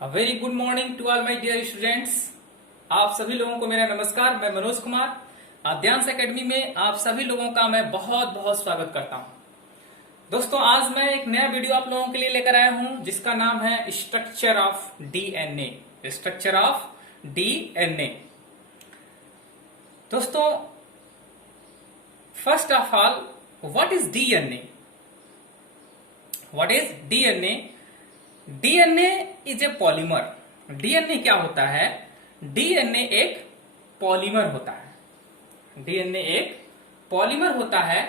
Very good morning to all my dear students. आप सभी लोगों को मेरा नमस्कार। मैं मनोज कुमार आद्यांश एकेडमी में आप सभी लोगों का मैं बहुत बहुत स्वागत करता हूं। दोस्तों, आज मैं एक नया वीडियो आप लोगों के लिए लेकर आया हूं जिसका नाम है structure of DNA. Structure of DNA. दोस्तों, first of all, what is DNA? What is DNA? DNA is a polymer. DNA क्या होता है? डीएनए एक पॉलीमर होता है। डीएनए एक पॉलीमर होता है।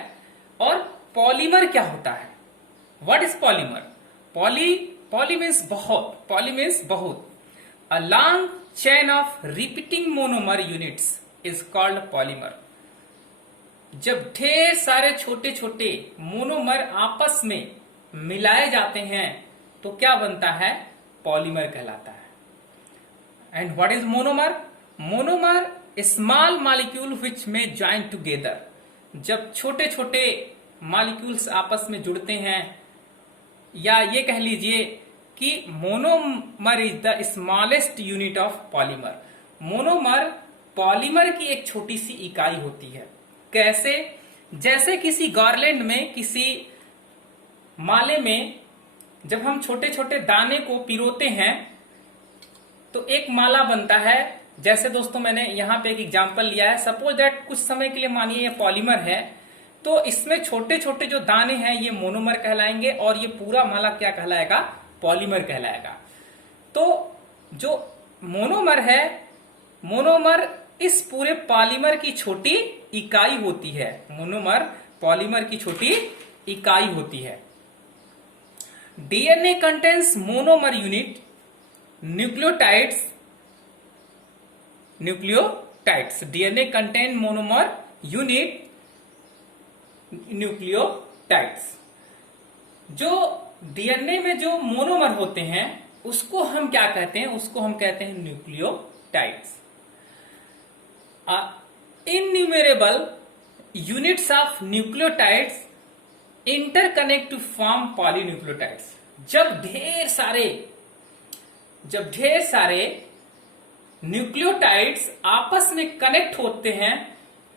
और पॉलीमर क्या होता है? What is polymer? Poly means बहुत। पॉली मीन्स बहुत। A long chain of repeating monomer units is called polymer. जब ढेर सारे छोटे छोटे मोनोमर आपस में मिलाए जाते हैं तो क्या बनता है? पॉलीमर कहलाता है। And what is monomer? Monomer small molecule which में ज्वाइन टुगेदर। जब छोटे छोटे मॉलिक्यूल्स आपस में जुड़ते हैं, या ये कह लीजिए कि monomer is the smallest unit of polymer. Monomer polymer की एक छोटी सी इकाई होती है। कैसे? जैसे किसी गार्लैंड में, किसी माले में जब हम छोटे छोटे दाने को पिरोते हैं तो एक माला बनता है। जैसे दोस्तों, मैंने यहां पे एक एग्जांपल लिया है। सपोज दैट कुछ समय के लिए मानिए ये पॉलीमर है, तो इसमें छोटे छोटे जो दाने हैं ये मोनोमर कहलाएंगे और ये पूरा माला क्या कहलाएगा? पॉलीमर कहलाएगा। तो जो मोनोमर है, मोनोमर इस पूरे पॉलीमर की छोटी इकाई होती है। मोनोमर पॉलीमर की छोटी इकाई होती है। DNA contains monomer unit, nucleotides. DNA contain monomer unit, nucleotides. जो DNA में जो मोनोमर होते हैं उसको हम क्या कहते हैं? उसको हम कहते हैं nucleotides. Innumerable units of nucleotides interconnect to form polynucleotides. जब ढेर सारे न्यूक्लियोटाइड्स आपस में कनेक्ट होते हैं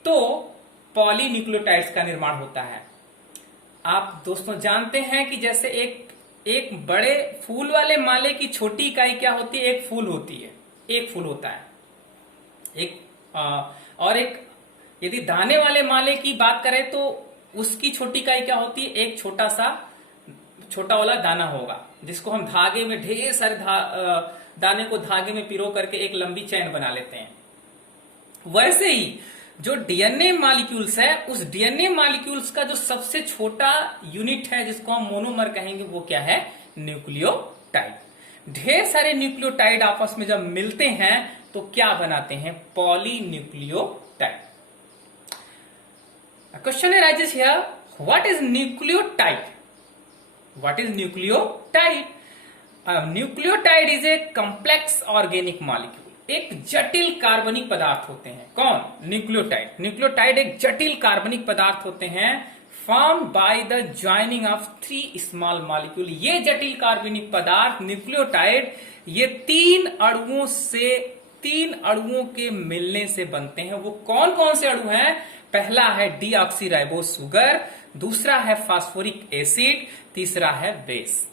तो पॉलीन्यूक्लियोटाइड्स का निर्माण होता है। आप दोस्तों जानते हैं कि जैसे एक बड़े फूल वाले माले की छोटी इकाई क्या होती है? एक फूल होती है। एक फूल होता है। और एक यदि दाने वाले माले की बात करें तो उसकी छोटी इकाई क्या होती है? एक छोटा वाला दाना होगा, जिसको हम धागे में ढेर सारे दाने को धागे में पिरो करके एक लंबी चैन बना लेते हैं। वैसे ही जो डीएनए मॉलिक्यूल्स है, उस डीएनए मॉलिक्यूल्स का जो सबसे छोटा यूनिट है जिसको हम मोनोमर कहेंगे, वो क्या है? न्यूक्लियोटाइड। ढेर सारे न्यूक्लियोटाइड आपस में जब मिलते हैं तो क्या बनाते हैं? Polynucleotide. A question arises here, what is nucleotide? What is nucleotide? A nucleotide is a complex organic molecule. एक जटिल कार्बनिक पदार्थ होते हैं। कौन? न्यूक्लियोटाइड। न्यूक्लियोटाइड एक जटिल कार्बनिक पदार्थ होते हैं, formed by the joining of 3 small molecule. ये जटिल कार्बनिक पदार्थ न्यूक्लियोटाइड ये 3 अणुओं के मिलने से बनते हैं। वो कौन कौन से अणु हैं? पहला है डीऑक्सीराइबोस शुगर, दूसरा है फास्फोरिक एसिड, तीसरा है बेस।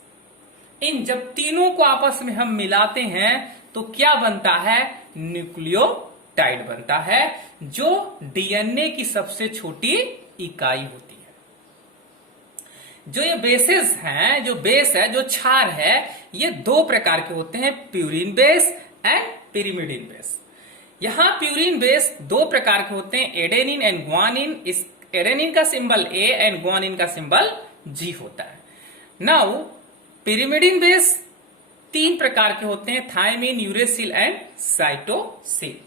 इन जब तीनों को आपस में हम मिलाते हैं तो क्या बनता है? न्यूक्लियोटाइड बनता है, जो डीएनए की सबसे छोटी इकाई होती है। जो ये बेसेस हैं, जो बेस है, जो क्षार है, ये 2 प्रकार के होते हैं, purine base and pyrimidine base. यहां प्यूरिन बेस 2 प्रकार के होते हैं, एडेनिन एंड ग्वानिन। इस एडेनिन का सिंबल ए एंड ग्वानिन का सिंबल जी होता है। नाउ पिरिमिडिन बेस 3 प्रकार के होते हैं, थायमिन, यूरेसिल एंड साइटोसिन।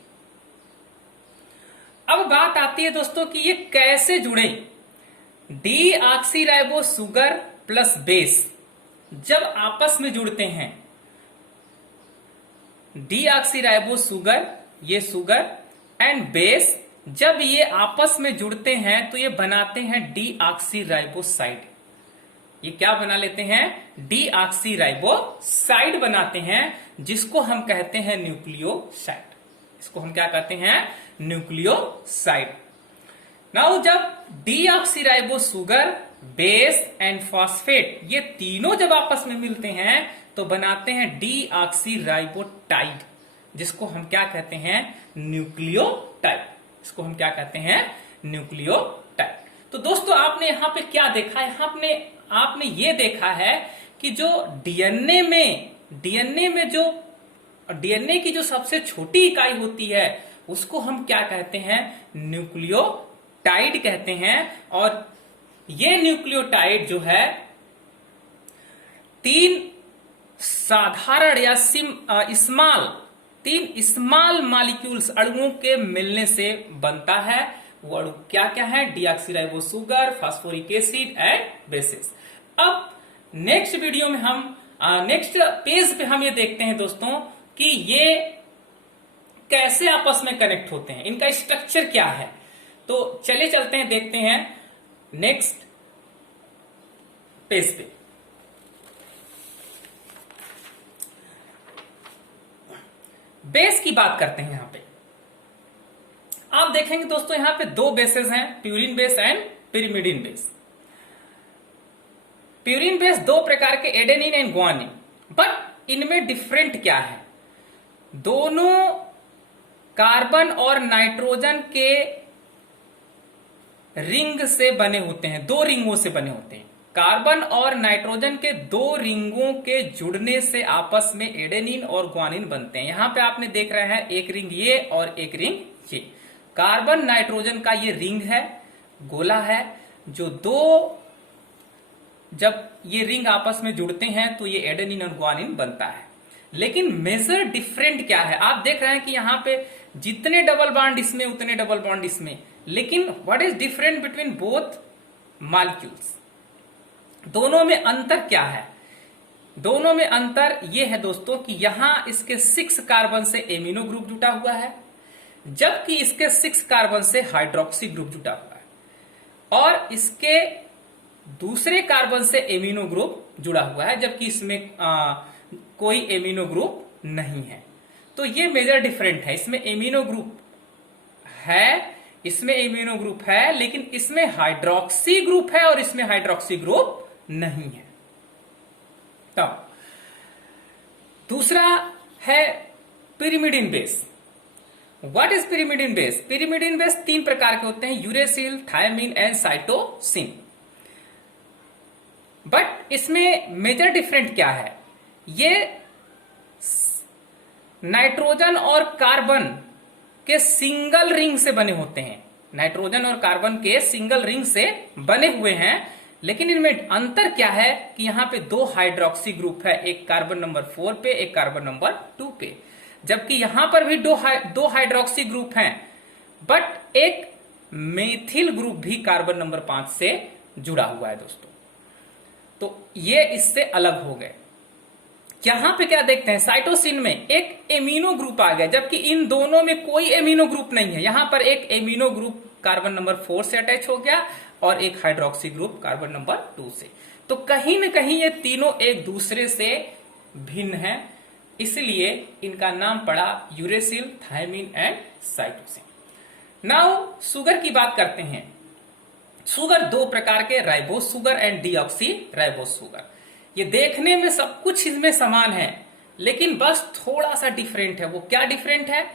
अब बात आती है दोस्तों कि ये कैसे जुड़े। डीऑक्सीराइबोस शुगर प्लस बेस जब आपस में जुड़ते हैं, डीऑक्सीराइबोस शुगर, ये शुगर एंड बेस जब ये आपस में जुड़ते हैं तो ये बनाते हैं डीऑक्सीराइबोसाइड। ये क्या बना लेते हैं, डीऑक्सीराइबोसाइड बनाते हैं, जिसको हम कहते हैं न्यूक्लियोसाइड। इसको हम क्या कहते हैं, न्यूक्लियोसाइड। नाउ जब deoxyribo sugar, base and phosphate ये तीनों जब आपस में मिलते हैं तो बनाते हैं डीऑक्सीराइबोटाइड, जिसको हम क्या कहते हैं, न्यूक्लियोटाइड। इसको हम क्या कहते हैं, न्यूक्लियोटाइड। तो दोस्तों आपने यहां पे क्या देखा, आपने ये देखा है कि जो डीएनए की जो सबसे छोटी इकाई होती है उसको हम क्या कहते हैं, न्यूक्लियोटाइड कहते हैं। और ये न्यूक्लियोटाइड जो है तीन साधारण या तीन स्मॉल मॉलिक्यूल्स अणुओं के मिलने से बनता है। वो अणु क्या क्या है, deoxyribo sugar, phosphoric acid and bases. अब नेक्स्ट वीडियो में हम नेक्स्ट पेज पे हम ये देखते हैं दोस्तों कि ये कैसे आपस में कनेक्ट होते हैं, इनका स्ट्रक्चर क्या है। तो चले चलते हैं, देखते हैं नेक्स्ट पेज पे। बेस की बात करते हैं। यहां पे आप देखेंगे दोस्तों, यहां पे दो बेसेस हैं, purine base and pyrimidine base. Purine base दो प्रकार के, एडेनिन एंड ग्वानिन, बट इनमें डिफरेंट क्या है, दोनों कार्बन और नाइट्रोजन के रिंग से बने होते हैं, दो रिंगों से बने होते हैं। कार्बन और नाइट्रोजन के दो रिंगों के जुड़ने से आपस में एडेनिन और ग्वानिन बनते हैं। यहां पे आपने देख रहे हैं एक रिंग ये और एक रिंग ये। कार्बन नाइट्रोजन का ये रिंग है, गोला है, जो दो जब ये रिंग आपस में जुड़ते हैं तो ये एडेनिन और ग्वानिन बनता है। लेकिन मेजर डिफरेंट क्या है, आप देख रहे हैं कि यहां पे जितने डबल बॉन्ड इसमें उतने डबल बॉन्ड इसमें, लेकिन what is different between both molecules, दोनों में अंतर क्या है। दोनों में अंतर यह है दोस्तों कि यहां इसके 6 कार्बन से एमिनो ग्रुप जुटा हुआ है, जबकि इसके 6 कार्बन से हाइड्रोक्सी ग्रुप जुटा हुआ है, और इसके दूसरे कार्बन से एमिनो ग्रुप जुड़ा हुआ है, जबकि इसमें कोई एमिनो ग्रुप नहीं है। तो ये मेजर डिफरेंट है। इसमें एमिनो ग्रुप है, इसमें एमिनो ग्रुप है, लेकिन इसमें हाइड्रोक्सी ग्रुप है और इसमें हाइड्रोक्सी ग्रुप नहीं है। तब दूसरा है pyrimidine base. What is pyrimidine base? Pyrimidine base 3 प्रकार के होते हैं, uracil, thymine and cytosine. But इसमें मेजर डिफरेंट क्या है, ये नाइट्रोजन और कार्बन के सिंगल रिंग से बने होते हैं, नाइट्रोजन और कार्बन के सिंगल रिंग से बने हुए हैं। लेकिन इनमें अंतर क्या है कि यहां पे 2 हाइड्रोक्सी ग्रुप है, एक कार्बन नंबर 4 पे, एक कार्बन नंबर 2 पे, जबकि यहां पर भी 2 हाइड्रोक्सी ग्रुप हैं, बट एक मेथिल ग्रुप भी कार्बन नंबर 5 से जुड़ा हुआ है दोस्तों। तो ये इससे अलग हो गए। यहां पे क्या देखते हैं, साइटोसिन में एक एमिनो ग्रुप आ गया, जबकि इन दोनों में कोई एमिनो ग्रुप नहीं है। यहां पर एक एमिनो ग्रुप कार्बन नंबर 4 से अटैच हो गया और एक हाइड्रोक्सी ग्रुप कार्बन नंबर 2 से। तो कहीं ना कहीं ये तीनों एक दूसरे से भिन्न हैं, इसलिए इनका नाम पड़ा uracil, thymine and cytosine. Now sugar की बात करते हैं। शुगर 2 प्रकार के, ribose sugar and deoxy ribose sugar. ये देखने में सब कुछ इसमें समान है, लेकिन बस थोड़ा सा डिफरेंट है। वो क्या डिफरेंट है,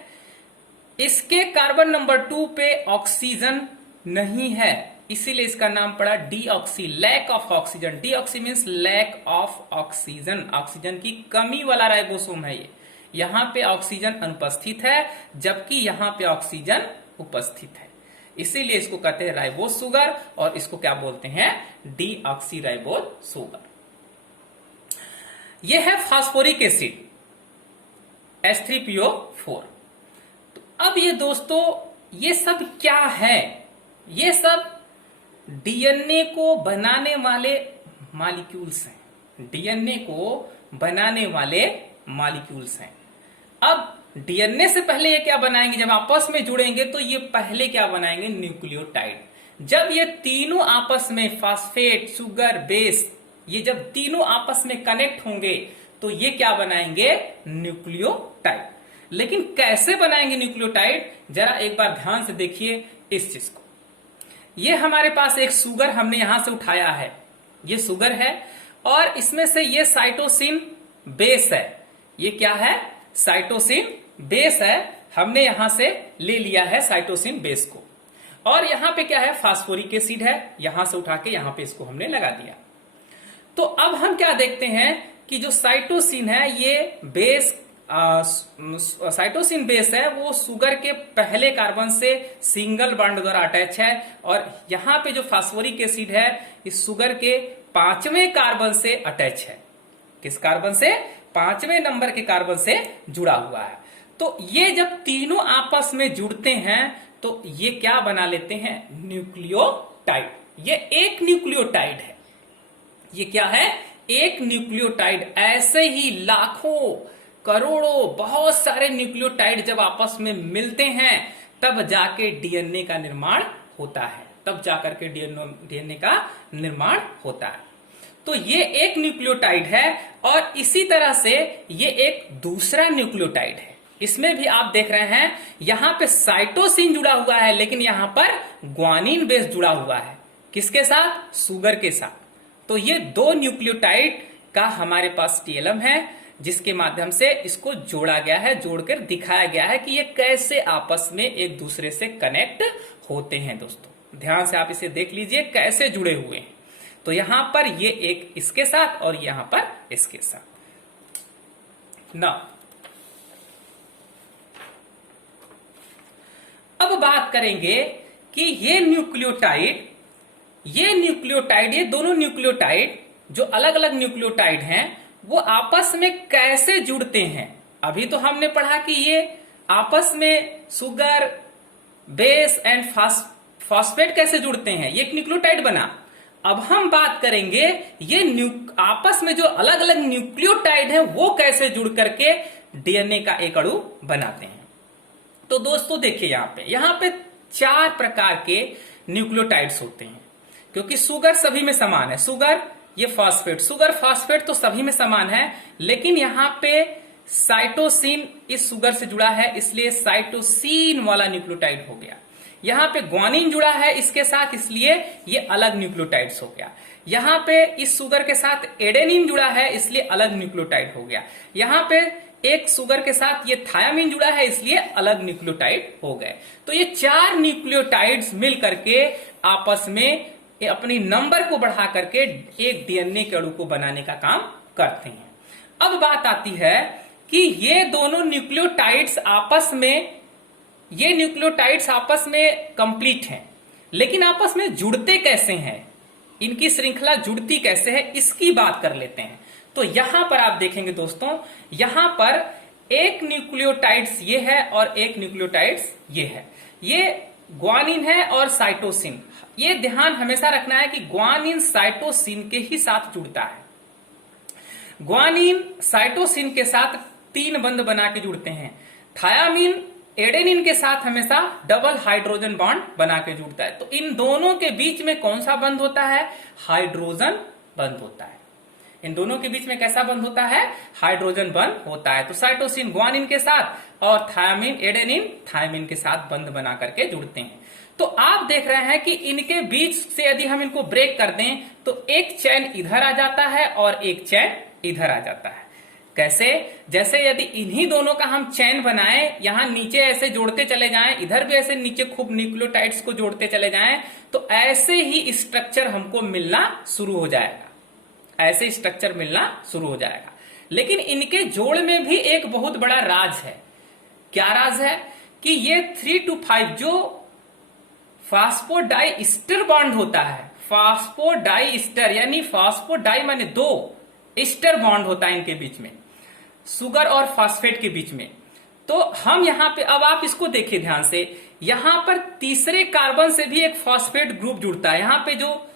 इसके कार्बन नंबर 2 पे ऑक्सीजन नहीं है, इसीलिए इसका नाम पड़ा deoxy, lack of oxygen. Deoxy means lack of oxygen, oxygen की कमी वाला राइबोसोम है ये। यहां पे ऑक्सीजन अनुपस्थित है, जबकि यहां पे ऑक्सीजन उपस्थित है, इसीलिए इसको कहते हैं राइबोस शुगर, और इसको क्या बोलते हैं, डीऑक्सी राइबोस शुगर। यह है फास्फोरिक एसिड H3PO4। तो अब ये दोस्तों, ये सब क्या है, ये सब डीएनए को बनाने वाले मॉलिक्यूल्स हैं, डीएनए को बनाने वाले मॉलिक्यूल्स हैं। अब डीएनए से पहले ये क्या बनाएंगे, जब आपस में जुड़ेंगे तो ये पहले क्या बनाएंगे, न्यूक्लियोटाइड। जब ये तीनों आपस में, फास्फेट, शुगर, बेस, ये जब तीनों आपस में कनेक्ट होंगे तो ये क्या बनाएंगे, न्यूक्लियोटाइड। लेकिन कैसे बनाएंगे न्यूक्लियोटाइड, जरा एक बार ध्यान से देखिए इस चीज को। ये हमारे पास एक सुगर हमने यहां से उठाया है, ये सुगर है और इसमें से ये साइटोसिन बेस है। ये क्या है, साइटोसिन बेस है। हमने यहां से ले लिया है साइटोसिन बेस को और यहां पे क्या है, फास्फोरिक एसिड है। यहां से उठा के यहां पे इसको हमने लगा दिया। तो अब हम क्या देखते हैं कि जो साइटोसिन है, ये बेस साइटोसिन बेस है, वो सुगर के पहले कार्बन से सिंगल बॉन्ड द्वारा अटैच है और यहां पे जो फास्फोरिक एसिड है इस सुगर के 5वें कार्बन से अटैच है। किस कार्बन से, 5वें नंबर के कार्बन से जुड़ा हुआ है। तो ये जब तीनों आपस में जुड़ते हैं तो ये क्या बना लेते हैं, न्यूक्लियोटाइड। ये एक न्यूक्लियोटाइड है। ये क्या है, एक न्यूक्लियोटाइड। ऐसे ही लाखों करोड़ों बहुत सारे न्यूक्लियोटाइड जब आपस में मिलते हैं तब जाके डीएनए का निर्माण होता है, तब जाकर के डीएनए का निर्माण होता है। तो ये एक न्यूक्लियोटाइड है और इसी तरह से ये एक दूसरा न्यूक्लियोटाइड है। इसमें भी आप देख रहे हैं यहां पे साइटोसिन जुड़ा हुआ है लेकिन यहां पर ग्वानिन बेस जुड़ा हुआ है। किसके साथ, सुगर के साथ। तो ये दो न्यूक्लियोटाइड का हमारे पास टीएलएम है जिसके माध्यम से इसको जोड़ा गया है, जोड़कर दिखाया गया है कि ये कैसे आपस में एक दूसरे से कनेक्ट होते हैं। दोस्तों ध्यान से आप इसे देख लीजिए कैसे जुड़े हुए हैं। तो यहां पर ये एक इसके साथ और यहां पर इसके साथ ना। अब बात करेंगे कि ये दोनों न्यूक्लियोटाइड जो अलग अलग न्यूक्लियोटाइड हैं वो आपस में कैसे जुड़ते हैं। अभी तो हमने पढ़ा कि ये आपस में सुगर, बेस एंड फॉस्फेट कैसे जुड़ते हैं, ये एक न्यूक्लियोटाइड बना। अब हम बात करेंगे ये आपस में जो अलग अलग न्यूक्लियोटाइड हैं वो कैसे जुड़ करके डीएनए का एक अणु बनाते हैं। तो दोस्तों देखिए यहां पे 4 प्रकार के न्यूक्लियोटाइड्स होते हैं क्योंकि सुगर सभी में समान है। सुगर फास्फेट तो सभी में समान है, लेकिन यहां पे साइटोसिन इस सुगर से जुड़ा है इसलिए साइटोसिन वाला न्यूक्लियोटाइड हो गया। यहां पे ग्वानिन जुड़ा है इसके साथ इसलिए ये अलग न्यूक्लियोटाइड्स हो गया। यहां पे इस सुगर के साथ एडेनिन जुड़ा है इसलिए अलग न्यूक्लियोटाइड हो गया। यहां पे एक सुगर के साथ ये थायामीन जुड़ा है इसलिए अलग न्यूक्लियोटाइड हो गए। तो ये 4 न्यूक्लियोटाइड्स मिल करके आपस में अपनी नंबर को बढ़ा करके एक डीएनए के अणु को बनाने का काम करते हैं। अब बात आती है कि ये दोनों न्यूक्लियोटाइड्स आपस में कंप्लीट हैं, लेकिन आपस में जुड़ते कैसे हैं, इनकी श्रृंखला जुड़ती कैसे है, इसकी बात कर लेते हैं। तो यहां पर आप देखेंगे दोस्तों, यहां पर एक न्यूक्लियोटाइड्स ये है और एक न्यूक्लियोटाइड्स ये है। ये ग्वानिन है और साइटोसिन। ये ध्यान हमेशा रखना है कि ग्वानिन साइटोसिन के ही साथ जुड़ता है। ग्वानिन साइटोसिन के साथ 3 बंध बना के जुड़ते हैं। थायामीन एडेनिन के साथ हमेशा डबल हाइड्रोजन बॉन्ड बना के जुड़ता है। तो इन दोनों के बीच में कौन सा बंध होता है, हाइड्रोजन बंध होता है। इन दोनों के बीच में कैसा बंध होता है, हाइड्रोजन बंध होता है। तो साइटोसिन ग्वानिन के साथ और थायामीन एडेनिन थायामीन के साथ बंध बना करके जुड़ते हैं। तो आप देख रहे हैं कि इनके बीच से यदि हम इनको ब्रेक कर दें तो एक चैन इधर आ जाता है और एक चैन इधर आ जाता है। कैसे, जैसे यदि इन्हीं दोनों का हम चैन बनाएं, यहां नीचे ऐसे जोड़ते चले जाएं, इधर भी ऐसे नीचे खूब न्यूक्लियोटाइड्स को जोड़ते चले जाएं, तो ऐसे ही स्ट्रक्चर हमको मिलना शुरू हो जाएगा। ऐसे स्ट्रक्चर मिलना शुरू हो जाएगा। लेकिन इनके जोड़ में भी एक बहुत बड़ा राज है। क्या राज है कि ये 3 to 5 जो फास्फोडाइस्टर बॉन्ड होता है, फास्फोडाइस्टर यानी फास्फोडाई माने 2 ईस्टर बॉन्ड होता है इनके बीच में, सुगर और फास्फेट के बीच में। तो हम यहां पे, अब आप इसको देखिए ध्यान से, यहां पर तीसरे कार्बन से भी एक फास्फेट ग्रुप जुड़ता है। यहां पे जो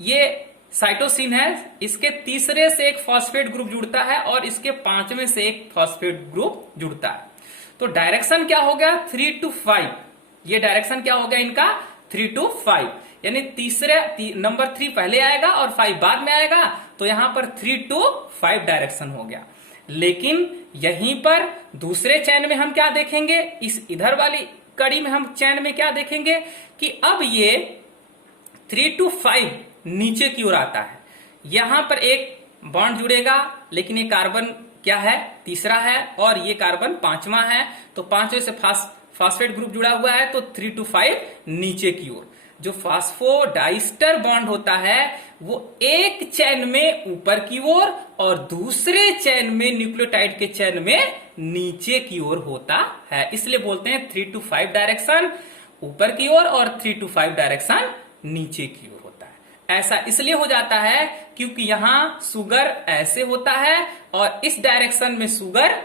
ये साइटोसिन है इसके तीसरे से एक फास्फेट ग्रुप जुड़ता है और इसके 5वें से एक फास्फेट ग्रुप जुड़ता है। तो डायरेक्शन क्या हो गया, 3 to 5। ये डायरेक्शन क्या हो गया इनका, 3 to 5। यानी नंबर 3 पहले आएगा और 5 बाद में आएगा, तो यहां पर 3 to 5 डायरेक्शन हो गया। लेकिन यहीं पर दूसरे चैन में हम क्या देखेंगे, इस इधर वाली कड़ी में हम चैन में क्या देखेंगे कि अब ये 3 to 5 नीचे की ओर आता है। यहां पर एक बॉन्ड जुड़ेगा, लेकिन ये कार्बन क्या है, तीसरा है, और ये कार्बन पांचवा है, तो पांचवें से फास्फेट ग्रुप जुड़ा हुआ है, तो 3 to 5 नीचे की ओर। जो फास्फोडाइस्टर बॉन्ड होता है वो एक चैन में ऊपर की ओर और दूसरे चैन में न्यूक्लियोटाइड के चैन में नीचे की ओर होता है, इसलिए बोलते हैं 3 to 5 डायरेक्शन ऊपर की ओर और 3 to 5 डायरेक्शन नीचे की ओर होता है। ऐसा इसलिए हो जाता है क्योंकि यहां शुगर ऐसे होता है और इस डायरेक्शन में शुगर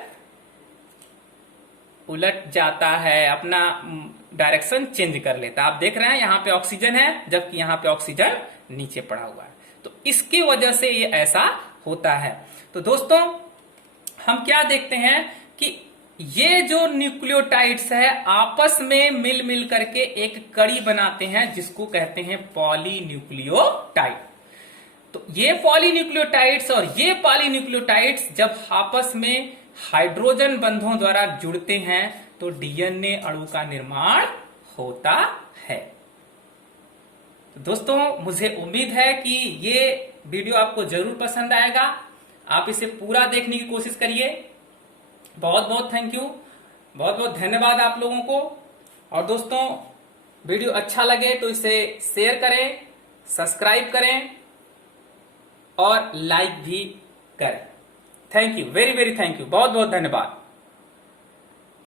उलट जाता है, अपना डायरेक्शन चेंज कर लेता है। आप देख रहे हैं यहां पे ऑक्सीजन है जबकि यहां पे ऑक्सीजन नीचे पड़ा हुआ है, तो इसकी वजह से ये ऐसा होता है। तो दोस्तों हम क्या देखते हैं कि ये जो न्यूक्लियोटाइड्स है आपस में मिल मिल करके एक कड़ी बनाते हैं जिसको कहते हैं पॉलीन्यूक्लियोटाइड। तो ये पॉलीन्यूक्लियोटाइड्स और ये पॉलीन्यूक्लियोटाइड्स जब आपस में हाइड्रोजन बंधों द्वारा जुड़ते हैं तो डीएनए अणु का निर्माण होता है। तो दोस्तों मुझे उम्मीद है कि ये वीडियो आपको जरूर पसंद आएगा, आप इसे पूरा देखने की कोशिश करिए। बहुत बहुत थैंक यू, बहुत बहुत धन्यवाद आप लोगों को। और दोस्तों वीडियो अच्छा लगे तो इसे शेयर करें, सब्सक्राइब करें और लाइक भी करें। Thank you, very very thank you, बहुत बहुत धन्यवाद।